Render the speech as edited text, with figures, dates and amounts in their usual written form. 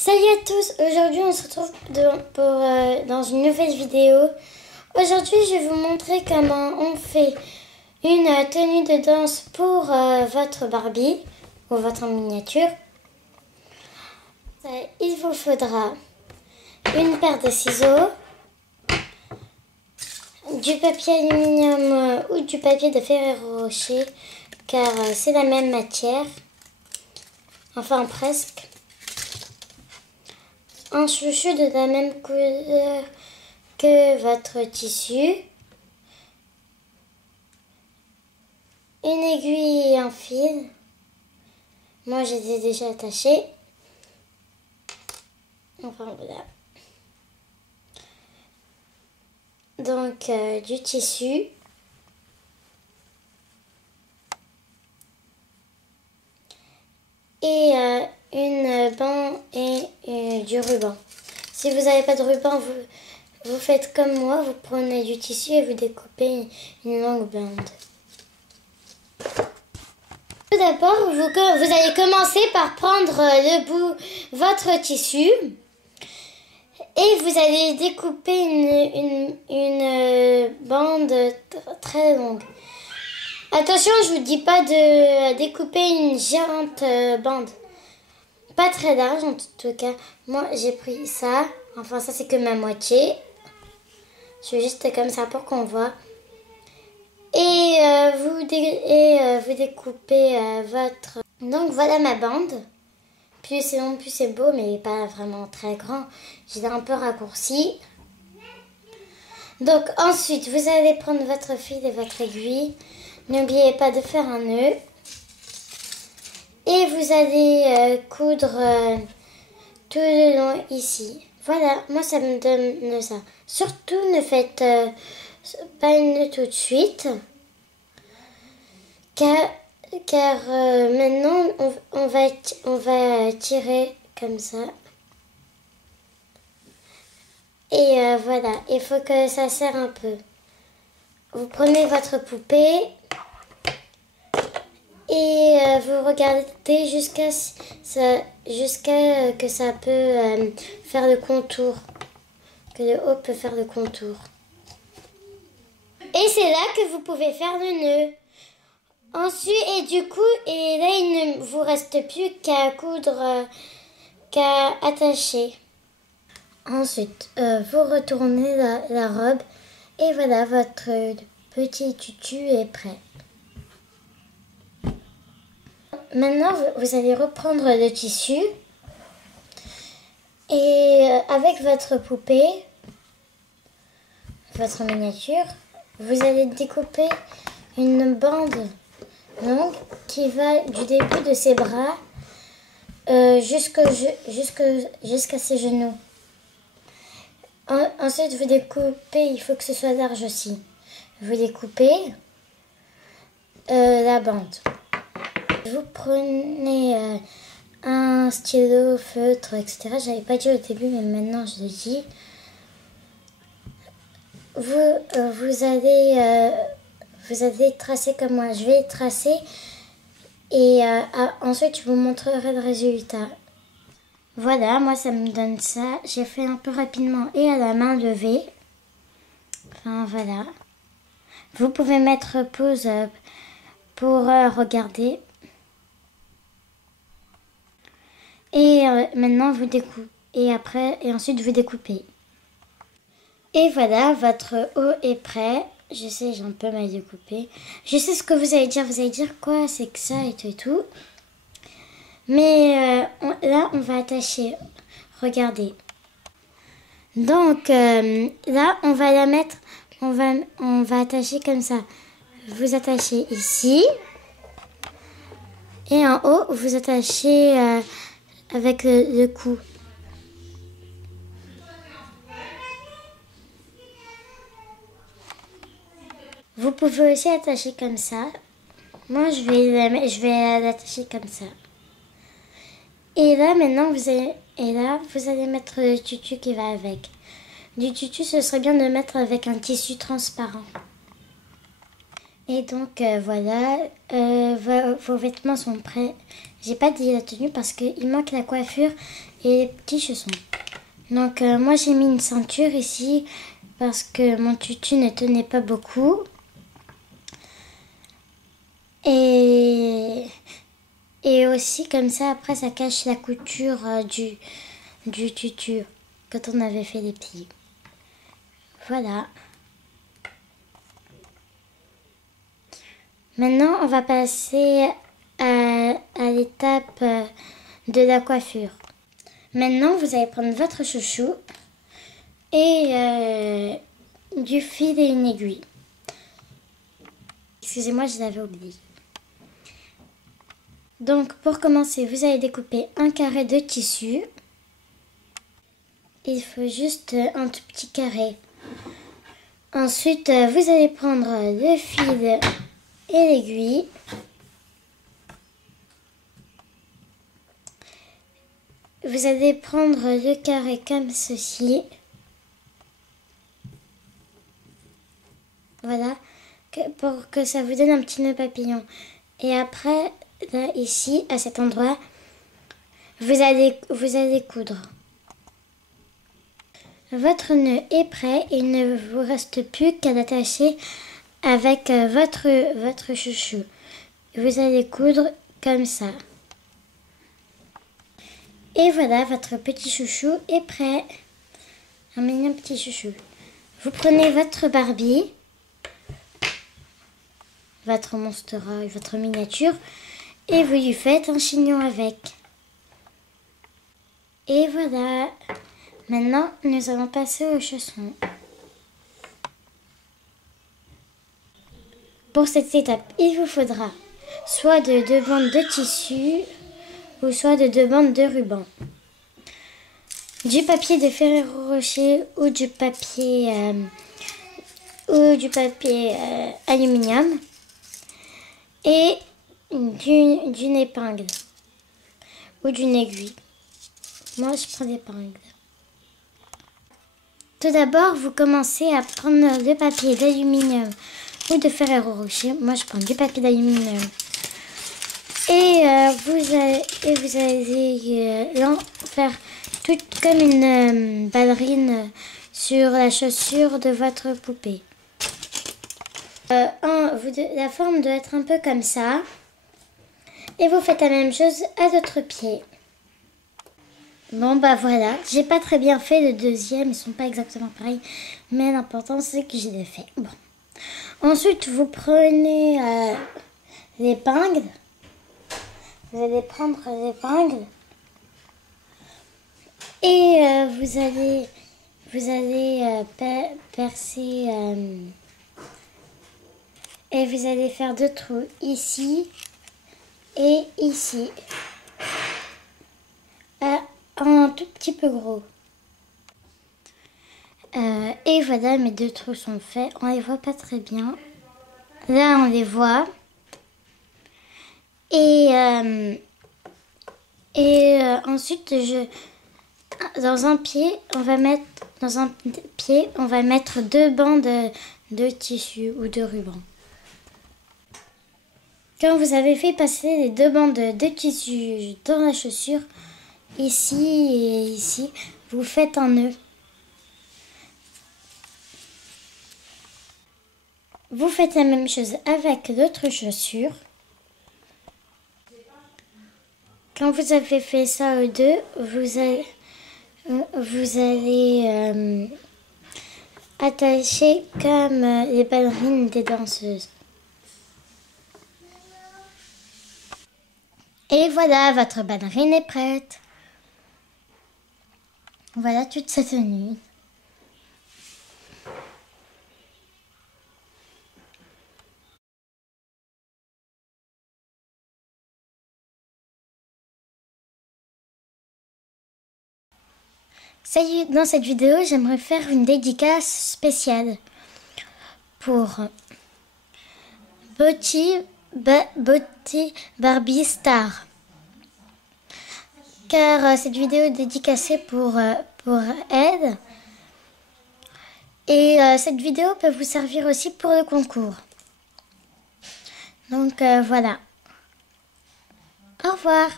Salut à tous, aujourd'hui on se retrouve dans une nouvelle vidéo. Aujourd'hui je vais vous montrer comment on fait une tenue de danse pour votre Barbie ou votre miniature. Il vous faudra une paire de ciseaux, du papier aluminium ou du papier de Ferrero Rocher car c'est la même matière, enfin presque. Un chouchou de la même couleur que votre tissu, une aiguille et un fil. Moi, je les ai déjà attachés. Enfin, voilà. Donc, du tissu. Et une bande et du ruban. Si vous n'avez pas de ruban, vous faites comme moi, vous prenez du tissu et vous découpez une longue bande. Tout d'abord, vous allez commencer par prendre votre tissu et vous allez découper une bande très longue. Attention, je vous dis pas de découper une géante bande. Pas très large en tout cas. Moi j'ai pris ça. Enfin ça c'est que ma moitié. Je fais juste comme ça pour qu'on voit. Et vous découpez votre... Donc voilà ma bande. Plus c'est long, plus c'est beau, mais pas vraiment très grand. Je l'ai un peu raccourci. Donc ensuite vous allez prendre votre fil et votre aiguille. N'oubliez pas de faire un nœud. Et vous allez coudre tout le long ici. Voilà, moi ça me donne ça. Surtout ne faites pas une nœud tout de suite. Car maintenant on va tirer comme ça. Et voilà, il faut que ça serre un peu. Vous prenez votre poupée. Et vous regardez jusqu'à que ça peut faire le contour. Que le haut peut faire le contour. Et c'est là que vous pouvez faire le nœud. Ensuite, et du coup, et là il ne vous reste plus qu'à coudre, qu'à attacher. Ensuite, vous retournez la robe. Et voilà, votre petit tutu est prêt. Maintenant, vous allez reprendre le tissu et avec votre poupée, votre miniature, vous allez découper une bande longue qui va du début de ses bras jusqu'à ses genoux. Ensuite, vous découpez, il faut que ce soit large aussi. Vous découpez la bande. Vous prenez un stylo, feutre, etc. J'avais pas dit au début, mais maintenant je le dis. Vous allez tracer comme moi. Je vais tracer et ensuite je vous montrerai le résultat. Voilà, moi ça me donne ça. J'ai fait un peu rapidement et à la main levée. Enfin voilà. Vous pouvez mettre pause pour regarder. Et maintenant vous découpez et ensuite vous découpez. Et voilà, votre haut est prêt. Je sais, j'ai un peu mal découpé. Je sais ce que vous allez dire quoi, c'est que ça et tout et tout. Mais là on va attacher. Regardez. Donc là on va la mettre, on va attacher comme ça. Vous attachez ici. Et en haut vous attachez avec le cou. Vous pouvez aussi attacher comme ça. Moi, je vais l'attacher comme ça. Et là, maintenant, vous allez mettre le tutu qui va avec. Du tutu, ce serait bien de le mettre avec un tissu transparent. Et donc, voilà, vos vêtements sont prêts. J'ai pas dit la tenue parce qu'il manque la coiffure et les petits chaussons. Donc moi j'ai mis une ceinture ici parce que mon tutu ne tenait pas beaucoup. Et aussi comme ça après ça cache la couture du tutu quand on avait fait les plis. Voilà. Maintenant on va passer à l'étape de la coiffure. Maintenant vous allez prendre votre chouchou et du fil et une aiguille. Excusez-moi, je l'avais oublié. Donc pour commencer, vous allez découper un carré de tissu. Il faut juste un tout petit carré. Ensuite, vous allez prendre le fil et l'aiguille. Vous allez prendre le carré comme ceci. Voilà, pour que ça vous donne un petit nœud papillon. Et après, là, ici, à cet endroit, vous allez coudre. Votre nœud est prêt, il ne vous reste plus qu'à l'attacher avec votre chouchou. Vous allez coudre comme ça. Et voilà, votre petit chouchou est prêt. Un mignon petit chouchou. Vous prenez votre Barbie, votre Monster High, votre miniature, et vous lui faites un chignon avec. Et voilà. Maintenant, nous allons passer aux chaussons. Pour cette étape, il vous faudra soit de 2 bandes de tissu ou soit de 2 bandes de ruban. Du papier de Ferrero Rocher ou du papier aluminium et d'une épingle ou d'une aiguille. Moi, je prends l'épingle. Tout d'abord, vous commencez à prendre le papier d'aluminium ou de Ferrero Rocher. Moi, je prends du papier d'aluminium. Et vous allez faire tout comme une ballerine sur la chaussure de votre poupée. La forme doit être un peu comme ça. Et vous faites la même chose à l'autre pied. Bon bah voilà, j'ai pas très bien fait le deuxième, ils sont pas exactement pareils, mais l'important c'est que je l'ai fait. Bon. Ensuite vous prenez l'épingle, vous allez prendre l'épingle et vous allez percer et vous allez faire 2 trous ici et ici. Un tout petit peu gros. Et voilà, mes 2 trous sont faits. On les voit pas très bien. Là, on les voit. Et ensuite, dans un pied, on va mettre 2 bandes de tissu ou de ruban. Quand vous avez fait passer les 2 bandes de tissu dans la chaussure, ici et ici, vous faites un nœud. Vous faites la même chose avec l'autre chaussure. Quand vous avez fait ça aux deux, vous allez attacher comme les ballerines des danseuses. Et voilà, votre ballerine est prête. Voilà toute sa tenue. Salut, dans cette vidéo, j'aimerais faire une dédicace spéciale pour Beauty Barbie Star. Car cette vidéo est dédicacée pour elle. Et cette vidéo peut vous servir aussi pour le concours. Donc voilà. Au revoir.